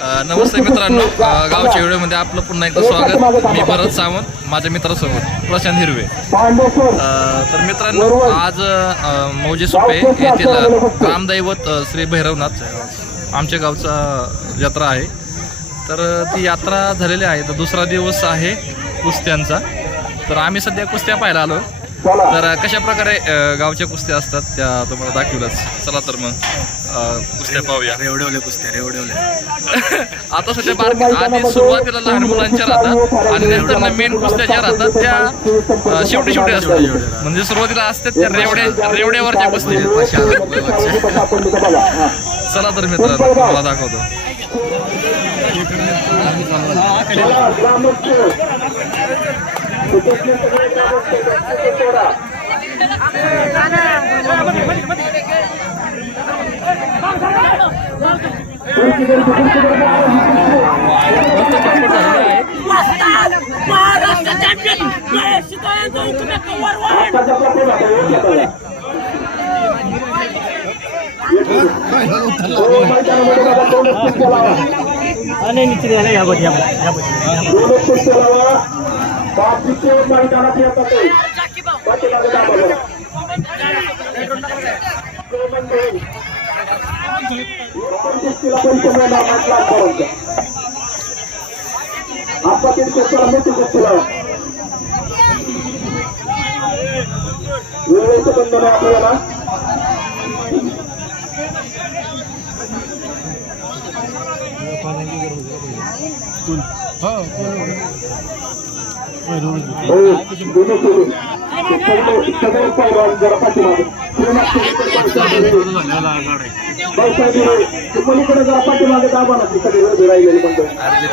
नमस्ते मित्रांनो, गावच्या व्हिडिओमध्ये आपलं पुन्हा एकदा स्वागत. मी भरत सावंत, माझ्या मित्रासोबत प्रशांत हिरवे. तर मित्रांनो, आज मौजे सुपे येथील ग्रामदैवत श्री भैरवनाथ आमच्या गावचा यात्रा आहे. तर ती यात्रा झालेली आहे. तर दुसरा दिवस आहे कुस्त्यांचा. तर आम्ही सध्या कुस्त्या पाहायला आलो. तर कशा प्रकारे गावच्या कुस्त्या असतात त्या तुम्हाला दाखवलंच. चला तर मग कुस्त्या पाहूया. रेवडवले कुस्त्या रेवडवले. आता सध्या आधी सुरुवातीला लहान मुलांच्या राहतात आणि नंतर मेन कुस्त्या ज्या राहतात त्या शेवटी शेवटी असतात. म्हणजे सुरुवातीला असतात त्या रेवड्यावरच्या कुस्त्या. चला तर मित्रांनो मला दाखवतो.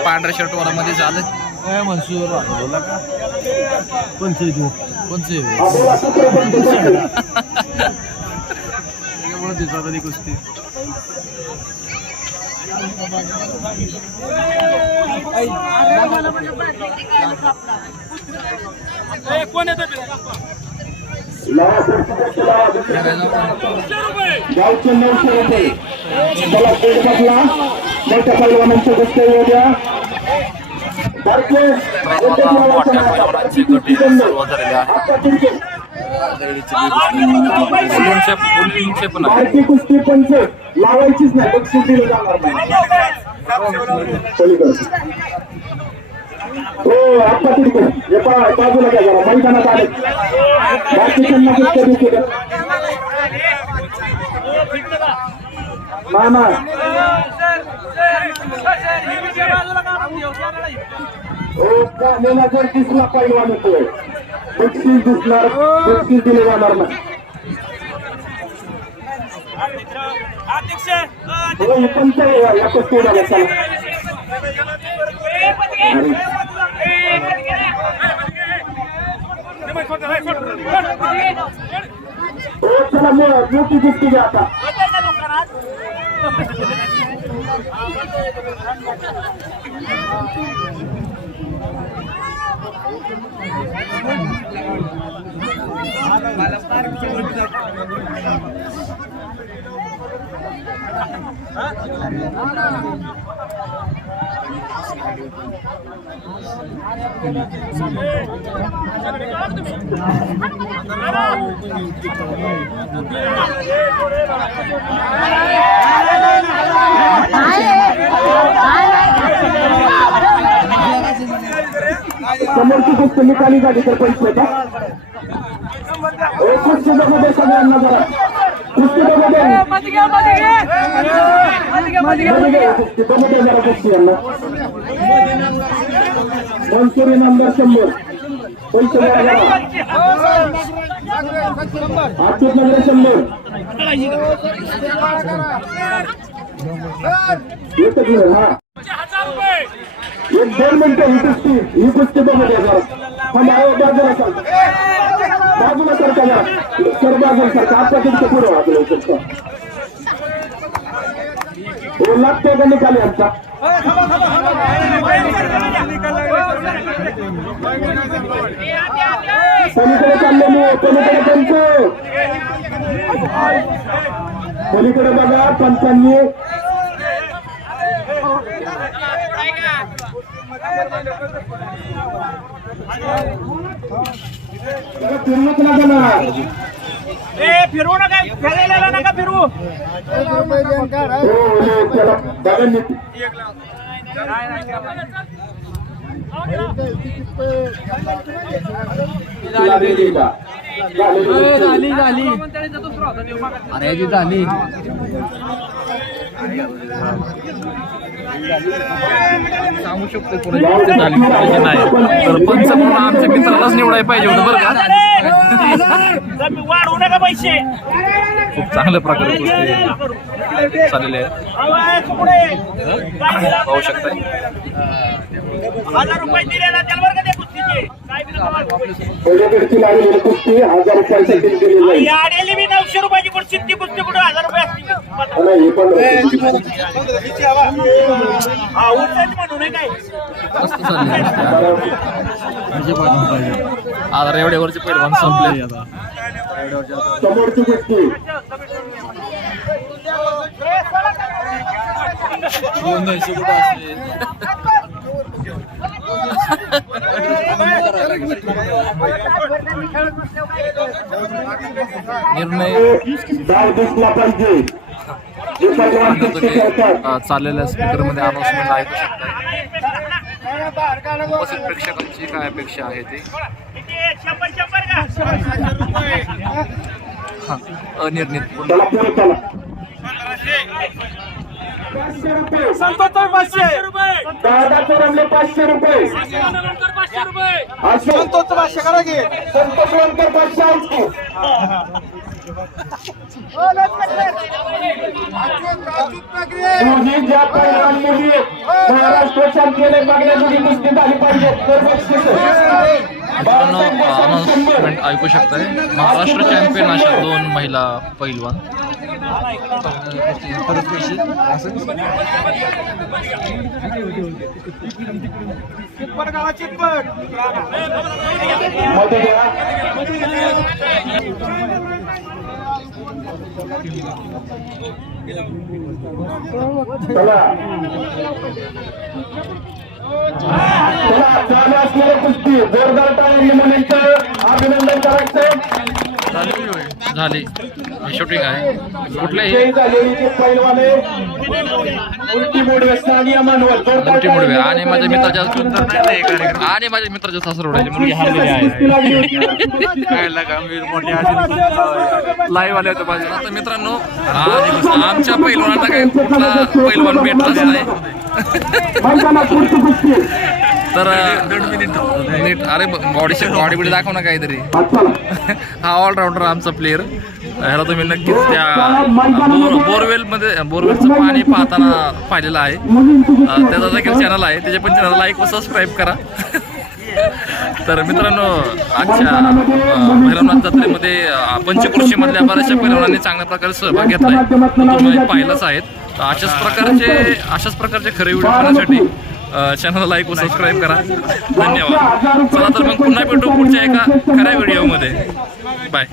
पांढऱ्या शर्ट वाला मध्ये झालं कुस्ती. गावचे 900 रुपये. चला पेट बदला. मोठ्या पैलवानांचे कुस्ते येऊ द्या. कुस्ती पंच लावायचीच नाही. बक्षीस दिलं जाणार नाही. हो आप्पा तिकडे हे पहा बाजूला घ्या जरा. मैदानात आले बाकीच्यांना कुस्त्या दिसते ना ना. हो का मला जर दिसला पैलवान येतोय बक्षीस दिसणार. बक्षीस दिले जाणार नाही. हो हे पंच या कुस्तीला चला. चला मोठी कुस्ती घ्या आता. समोरची कुस्ती निकाली झाली तर पैसे का कुस्तीमध्ये सगळ्यांना जरा कुस्तीमध्ये जरा कुस्ती यांना मंचुरी नंबर 100 पैसे आर्थिक नंबर 100 हा 1-2 मिनिटं ही कुस्ती बघू द्या जरा. बाजूला सरका जरा. सर बाजूला सरका. आता तिथे पुढे वाचलं शकतो. हो लागतोय का निकाली आमचा. पलीकडे चालले मी. पलीकडे पंच. पलीकडे बघा पंचांनी फिरवत नका ना. फिरवू नका फिरायला नका फिरवू हो, त्याला बघा नीट. झालेली का? झाली अरे जी झाली सांगू शकतो कोणी झाली पाहिजे नाही तर पंच म्हणून आमच्या मित्रालाच निवडायला पाहिजे होतं बरं का. वाढवू नका पैसे खूप चांगल्या प्रकारे गोष्टी चाललेल्या आहेत पाहू शकताय. 1000 रुपये दिले ना त्याला बरं का ते कुस्तीचे काय बी नका वाढवू. पलीकडची लागलेली कुस्ती 1000 रुपयासाठी दिली जाईल. ही आडेली बी 900 रुपयाची कुस्ती ती कुस्ती कुठं 1000 रुपये असतील आणि हे पण हा उठायचं म्हणू नये काय मस्त चालली आता एवढ्यावरचे पैलवान संपले आता. समोरची कुस्ती निर्णय डाव दिसला पाहिजे. जे पैलवान कुस्ती करतात चाललेल्या स्पीकर मध्ये अनाउन्समेंट ऐकू शकताय. उपस्थित प्रेक्षकांची काय अपेक्षा आहे ती 100 का अनिर्णित त्याला पुढे चला. दादा चोरमले 500 रुपये. संतोष 500 आहेत. तुम्ही ज्या पैलवानमध्ये महाराष्ट्र चॅम्पियन बघण्यासाठी कुस्ती झाली पाहिजे तर बक्षीस अनाउन्समेंट ऐकू शकताय. महाराष्ट्र चॅम्पियन अशा 2 महिला पैलवान मध्ये घ्या. चला चालू असलेल्या कुस्ती जोरदार टाळ्यांनी मुलींचं अभिनंदन करायचं. झाली शूटिंग आहे कुठल्याही जय झालेली जी पैलवान आहे उलटी मोडवे सानिया मानवर मोठी मोडवे आणि माझ्या मित्राच्या सासरवड्याची मुलगी हरलेली आहे. काय लागा मी मोठे लाईव्ह आले होते पाहिजे. तर मित्रांनो आमच्या पैलवानांना काही कुठला पैलवान भेटलाच नाही. तर नीट अरे बॉडी बिडी दाखव ना काहीतरी. हा ऑलराऊंडर आमचा प्लेअर. ह्याला तुम्ही नक्कीच त्या बोरवेलचं पाणी पाहताना पाहिलेलं आहे. त्याचा देखील चॅनल आहे त्याचे पण चॅनल लाईक व सबस्क्राईब करा. तर मित्रांनो आजच्या भैरवनाथ जत्रेमध्ये पंचकृषीमधल्या बऱ्याचशा पैलवानांनी चांगल्या प्रकारे सहभाग घेतलाय तुम्ही पाहिलंच आहेत. अशाच प्रकारचे खरे व्हिडिओ पाहण्यासाठी चॅनलला लाईक व सबस्क्राईब करा. धन्यवाद. चला तर मग पुन्हा भेटू पुढच्या एका खऱ्या व्हिडिओमध्ये. बाय.